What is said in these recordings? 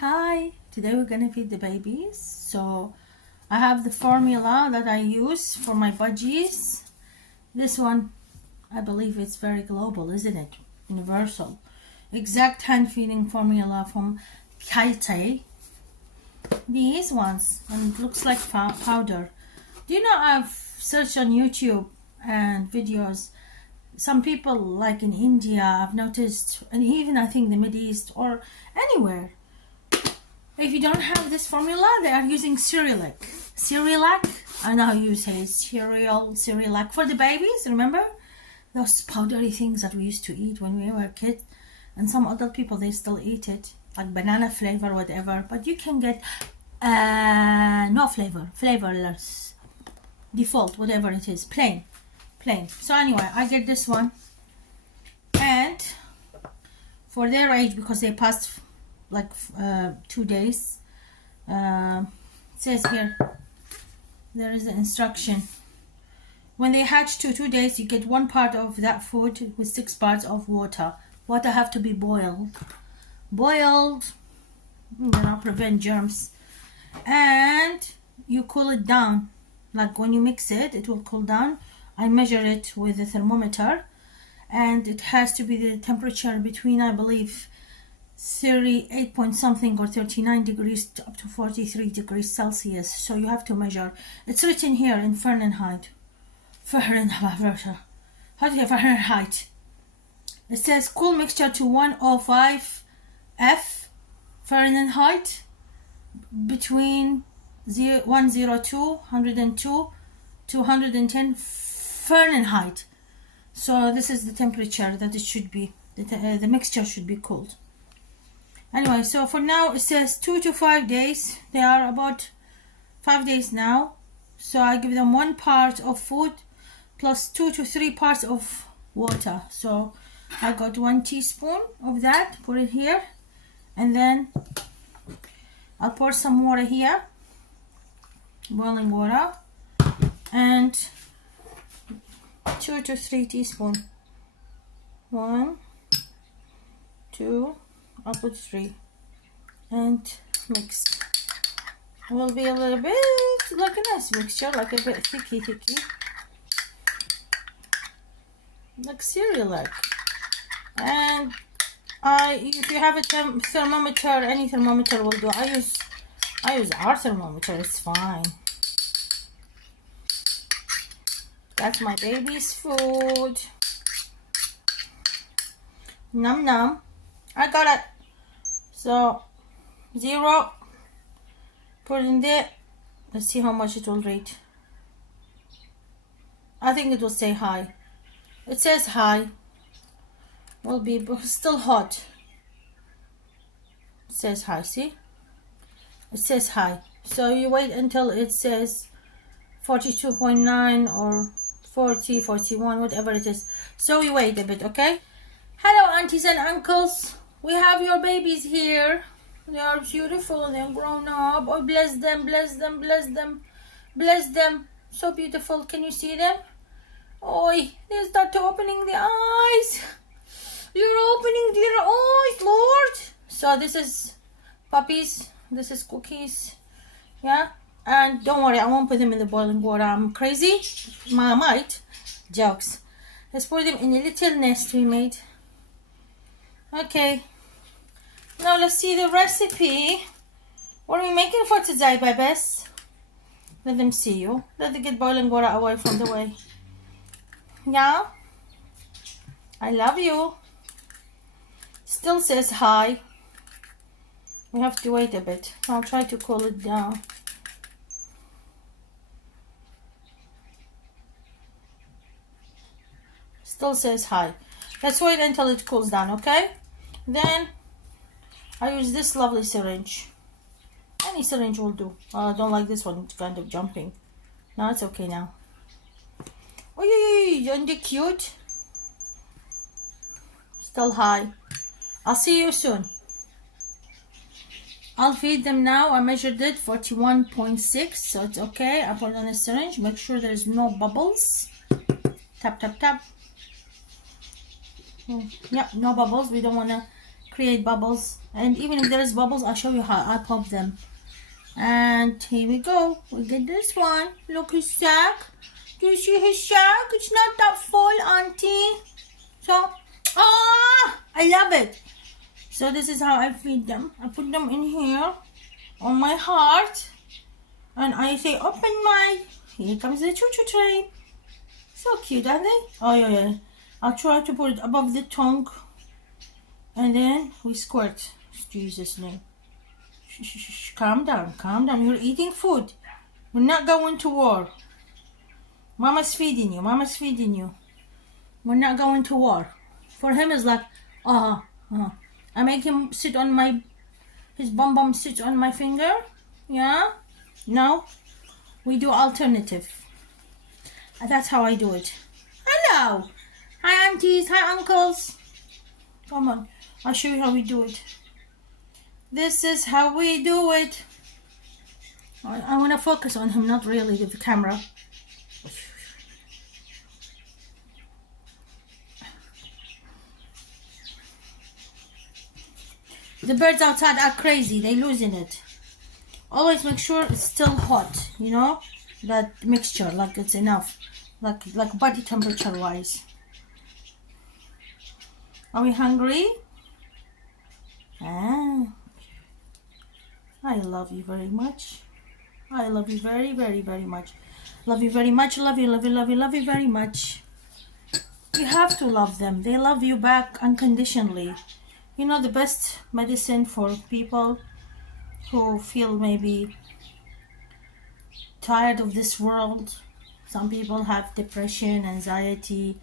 Hi, today we're gonna feed the babies. So I have the formula that I use for my budgies. This one, I believe it's very global, isn't it? Universal. Exact hand feeding formula from Kaytee. These ones, and it looks like powder. Do you know, I've searched on YouTube and videos. Some people, like in India, I've noticed, and even I think the Middle East or anywhere, if you don't have this formula, they are using Cerelac. I know how you say it. Cerelac for the babies. Remember those powdery things that we used to eat when we were kids, and some adult people, they still eat it, like banana flavor, whatever. But you can get no flavor, flavorless, default, whatever it is, plain. So anyway, I get this one, and for their age, because they passed like 2 days, it says here, there is the instruction. When they hatch to 2 days, you get 1 part of that food with 6 parts of water. Water have to be boiled, prevent germs, and you cool it down. Like when you mix it, it will cool down. I measure it with a thermometer, and it has to be the temperature between, I believe, 38 point something or 39 degrees up to 43 degrees Celsius. So you have to measure. It's written here in Fahrenheit. How do you Fahrenheit? It says cool mixture to 105 F Fahrenheit, between 102 to 110 Fahrenheit. So this is the temperature that it should be. The mixture should be cooled. Anyway, so for now it says 2 to 5 days. They are about 5 days now. So I give them 1 part of food plus 2 to 3 parts of water. So I got 1 teaspoon of that, put it here, and then I'll pour some water here, boiling water, and 2 to 3 teaspoons. 1, 2, I'll put 3, and mix. It will be a little bit like a nice mixture, like a bit thicky, like Cerelac. And if you have a thermometer, any thermometer will do. I use our thermometer. It's fine. That's my baby's food. Num num. I got it. So 0. Put in there. Let's see how much it will read. I think it will say high. It says high. Will be still hot. It says high. See? It says high. So you wait until it says 42.9 or 40, 41, whatever it is. So you wait a bit, okay? Hello, aunties and uncles. We have your babies here. They are beautiful. They're grown up. Oh, bless them, bless them, bless them, bless them. So beautiful. Can you see them? Oh, they start opening the eyes. You're opening their eyes, Lord. So this is puppies. This is cookies. Yeah. And don't worry, I won't put them in the boiling water. I'm crazy. I might. Jokes. Let's put them in a little nest we made. Okay. Now let's see the recipe. What are we making for today, babies? Let them see you. Let them get boiling water away from the way. Yeah? I love you. Still says hi. We have to wait a bit. I'll try to cool it down. Still says hi. Let's wait until it cools down, okay? Then I use this lovely syringe. Any syringe will do. I don't like this one. It's kind of jumping. No, it's okay now. Oh, yeah, aren't they cute? Still high. I'll see you soon. I'll feed them now. I measured it 41.6, so it's okay. I put it on a syringe. Make sure there's no bubbles. Tap, tap, tap. Yep, no bubbles. We don't want to create bubbles. And even if there is bubbles, I'll show you how I pop them. And here we go. We get this one. Look, his sack. Do you see his sack? It's not that full, Auntie. So, I love it. So this is how I feed them. I put them in here on my heart. And I say, open my... Here comes the choo-choo train. So cute, aren't they? Oh, yeah. I'll try to put it above the tongue. And then we squirt. Jesus' name. Shh, calm down. You're eating food. We're not going to war. Mama's feeding you. We're not going to war. For him, it's like, I make him sit on his bum sits on my finger. Yeah. Now, we do alternative. That's how I do it. Hello. Hi, aunties. Hi, uncles. Come on. I'll show you how we do it. This is how we do it. I want to focus on him, not really with the camera. The birds outside are crazy. They're losing it. Always make sure it's still hot, you know, that mixture, like it's enough, like body temperature wise. Are we hungry? I love you very much. I love you very, very, very much. Love you very much. Love you very much. You have to love them. They love you back unconditionally. You know, the best medicine for people who feel maybe tired of this world, some people have depression, anxiety,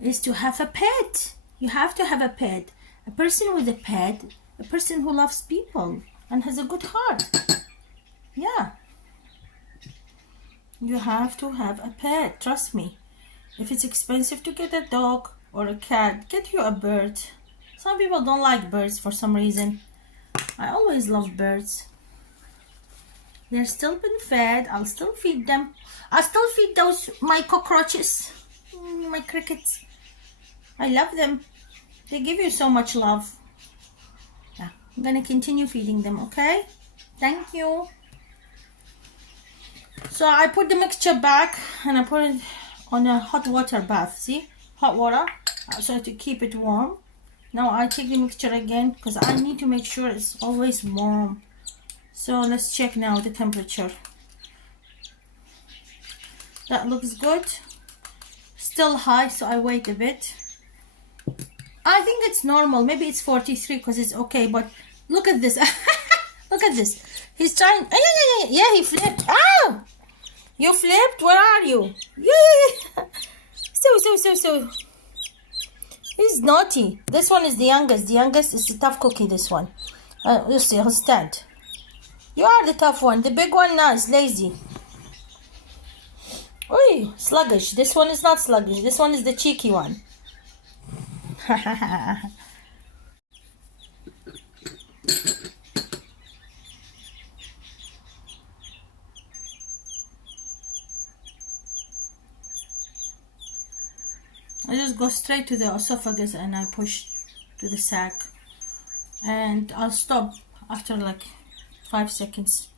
is to have a pet. You have to have a pet. A person with a pet, a person who loves people and has a good heart. Yeah. You have to have a pet, trust me. If it's expensive to get a dog or a cat, get you a bird. Some people don't like birds for some reason. I always love birds. They're still been fed. I'll still feed them. I'll still feed my cockroaches, my crickets. I love them. They give you so much love. Yeah, I'm gonna continue feeding them, okay? Thank you. So I put the mixture back and I put it on a hot water bath. See? Hot water. So to keep it warm. Now I take the mixture again because I need to make sure it's always warm. So let's check now the temperature. That looks good. Still high, so I wait a bit. I think it's normal. Maybe it's 43 because it's okay. But look at this. Look at this. He's trying. Yeah, he flipped. Ow! You flipped? Where are you? Yeah. So. He's naughty. This one is the youngest. The youngest is the tough cookie, this one. You see, he'll stand. You are the tough one. The big one now is lazy. Oi, sluggish. This one is not sluggish. This one is the cheeky one. I just go straight to the esophagus and I push to the sac. And I'll stop after like 5 seconds.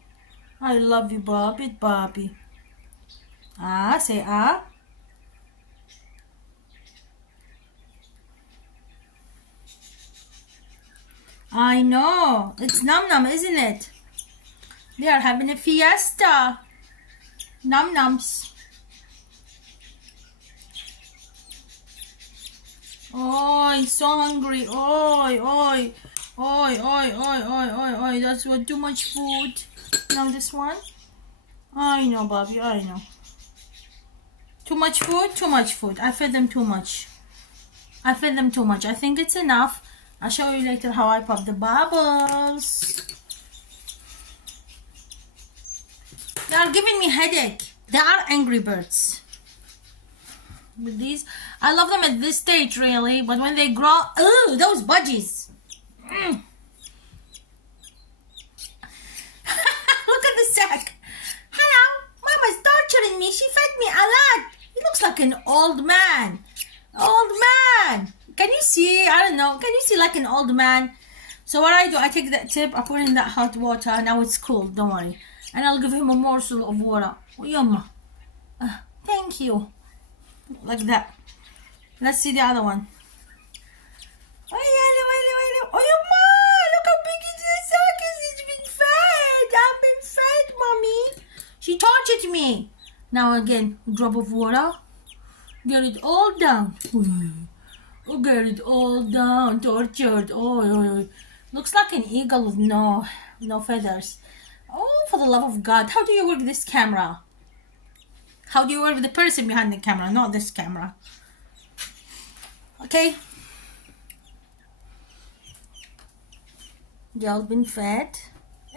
I love you, Bobby. Say ah. I know. It's num-num, isn't it? They are having a fiesta. Num-nums. Oh, he's so hungry. Oi. That's what, too much food. Now this one. I know, Bobby, I know. Too much food. I fed them too much. I think it's enough. I'll show you later how I pop the bubbles. They are giving me headache. They are angry birds. With these, I love them at this stage really, but when they grow, ooh, those budgies. Look at the sack. Hello, Mama's torturing me. She fed me a lot. He looks like an old man. Can you see, I don't know. Can you see like an old man? So what I do, I take that tip, I put in that hot water. Now it's cold, don't worry. And I'll give him a morsel of water. Yumma. Thank you. Like that. Let's see the other one. Oh, yumma! Look how big is this circus. It's been fed. I've been fed, mommy. She tortured me. Now again, a drop of water. Get it all down. Oh, get it all down. Tortured. Oh. Looks like an eagle with no feathers. Oh, for the love of God. How do you work this camera? How do you work the person behind the camera, not this camera? Okay. They all been fed.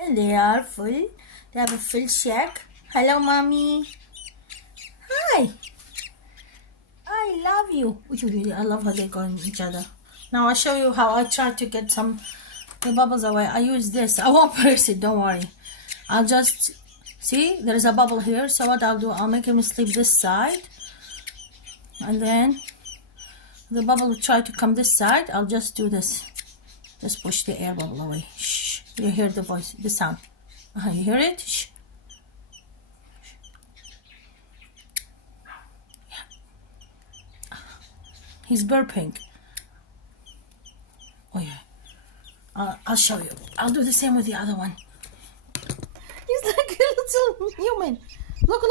And they are full. They have a full shack. Hello, mommy. Hi. I love you. I love how they go on each other. Now I'll show you how I try to get the bubbles away. I use this. I won't press it, don't worry. I'll just see there's a bubble here. So what I'll do, I'll make him sleep this side. And then the bubble will try to come this side. I'll just do this. Just push the air bubble away. Shh. You hear the voice, the sound. You hear it? Shh. He's burping. Oh yeah. I'll show you. I'll do the same with the other one. He's like a little human. Look.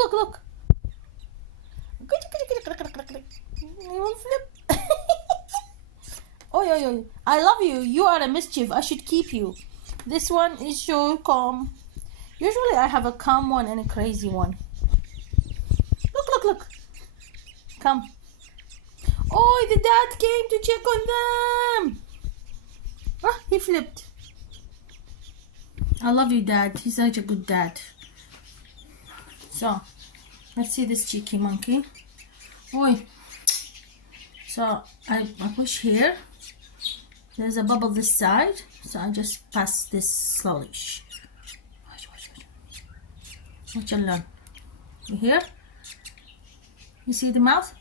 He won't flip. Oh. I love you. You are a mischief. I should keep you. This one is so calm. Usually I have a calm one and a crazy one. Look. Come. Oh, the dad came to check on them. Oh, he flipped. I love you, Dad. He's such a good dad. So, let's see this cheeky monkey. Oi. So, I push here. There's a bubble this side. So, I just pass this slowly. Shh. Watch and learn. You hear? You see the mouth?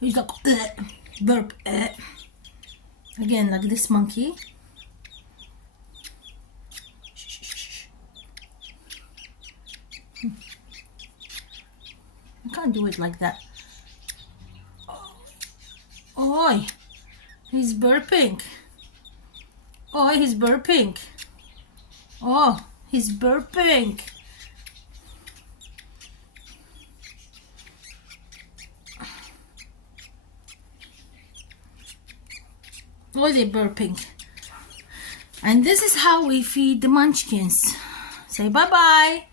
He's like, burp. Again, like this monkey. I can't do it like that. Oh, he's burping. Oh, he's burping. Oh, he's burping. Oh, they're burping. And this is how we feed the munchkins. Say bye-bye.